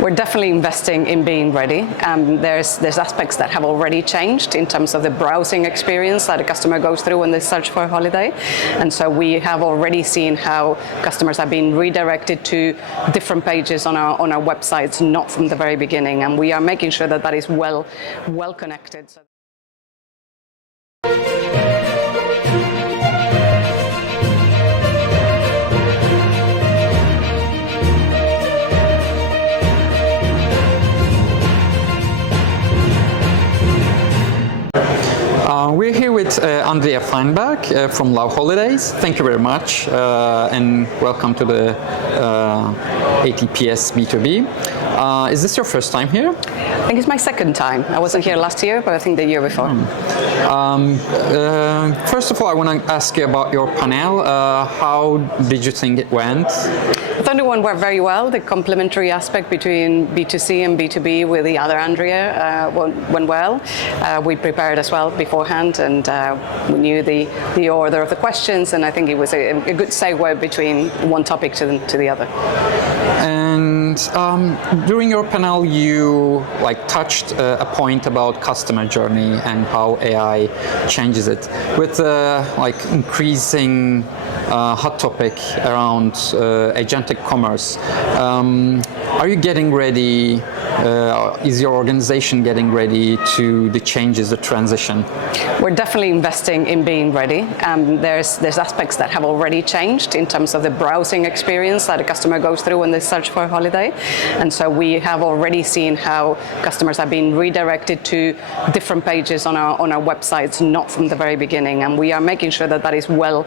We're definitely investing in being ready. There's aspects that have already changed in terms of the browsing experience that a customer goes through when they search for a holiday. And so we have already seen how customers have been redirected to different pages on our websites, not from the very beginning. And we are making sure that that is well connected. We're here with Andrea Feinberg from Love Holidays. Thank you very much and welcome to the ATPS B2B. Is this your first time here? I think it's my second time. I wasn't here last year, but I think the year before. First of all, I want to ask you about your panel. How did you think it went? I thought it went very well. The complementary aspect between B2C and B2B with the other Andrea went well. We prepared as well beforehand, and we knew the order of the questions, and I think it was a good segue between one topic to the other. And during your panel, you touched a point about customer journey and how AI changes it. With increasing hot topic around agentic commerce, are you getting ready? Is your organization getting ready to the changes, the transition? We're definitely investing in being ready. There's aspects that have already changed in terms of the browsing experience that a customer goes through when they search for a holiday. And so we have already seen how customers have been redirected to different pages on our websites, not from the very beginning. And we are making sure that that is well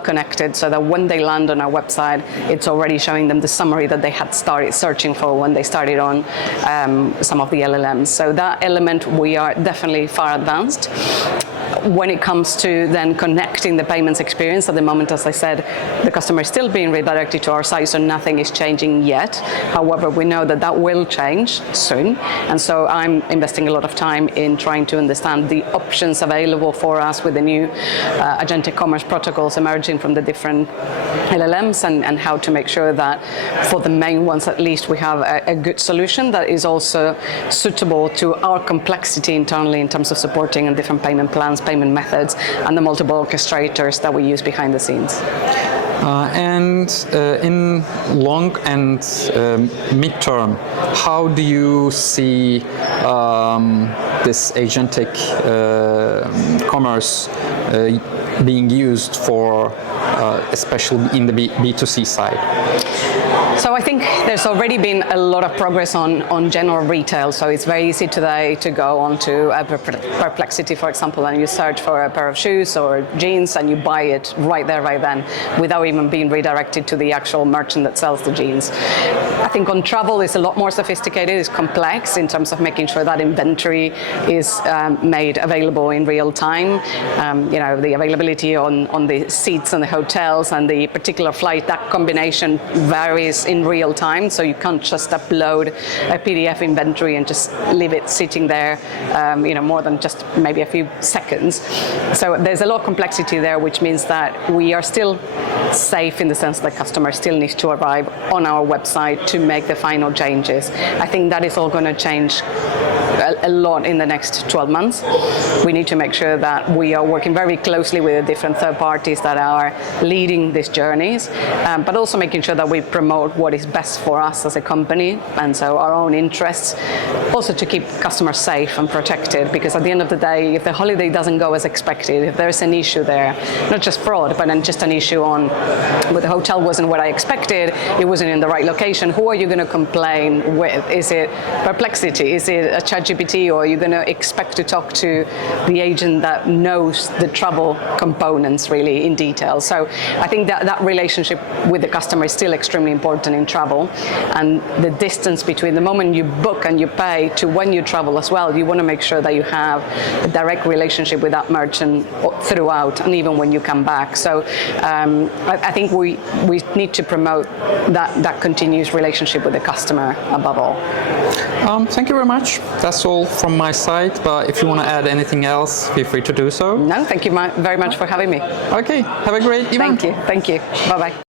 connected, so that when they land on our website, it's already showing them the summary that they had started searching for when they started on some of the LLMs. So that element, we are definitely far advanced. When it comes to then connecting the payments experience, at the moment, as I said, the customer is still being redirected to our site, so nothing is changing yet. However, we know that that will change soon. And so I'm investing a lot of time in trying to understand the options available for us with the new agentic commerce protocols emerging from the different LLMs, and how to make sure that for the main ones, at least, we have a good solution that is also suitable to our complexity internally in terms of supporting and different payment plans, payment methods, and the multiple orchestrators that we use behind the scenes. In long and mid-term, how do you see this agentic commerce being used for, especially in the B2C side? So I think there's already been a lot of progress on general retail. So it's very easy today to go onto Perplexity, for example, and you search for a pair of shoes or jeans, and you buy it right there, right then, without even being redirected to the actual merchant that sells the jeans. I think on travel, it's a lot more sophisticated, it's complex in terms of making sure that inventory is made available in real time. The availability on the seats and the hotels and the particular flight, that combination varies in real time, so you can't just upload a PDF inventory and just leave it sitting there, more than just maybe a few seconds. So there's a lot of complexity there, which means that we are still safe in the sense that customers still need to arrive on our website to make the final changes. I think that is all going to change a lot in the next 12 months. We need to make sure that we are working very closely with the different third parties that are leading these journeys, but also making sure that we promote what is best for us as a company, and so our own interests, also to keep customers safe and protected, because at the end of the day, if the holiday doesn't go as expected, if there's an issue there, not just fraud, but then just an issue on, well, the hotel wasn't what I expected, it wasn't in the right location, who are you going to complain with? Is it Perplexity? Is it a ChatGPT? Or are you going to expect to talk to the agent that knows the travel components really in detail? So I think that relationship with the customer is still extremely important in travel, and the distance between the moment you book and you pay to when you travel as well, you want to make sure that you have a direct relationship with that merchant throughout and even when you come back. So I think we need to promote that continuous relationship with the customer above all. Thank you very much. That's all from my side, but if you want to add anything else, feel free to do so. No, thank you very much for having me. Okay, have a great evening. Thank you. Bye-bye.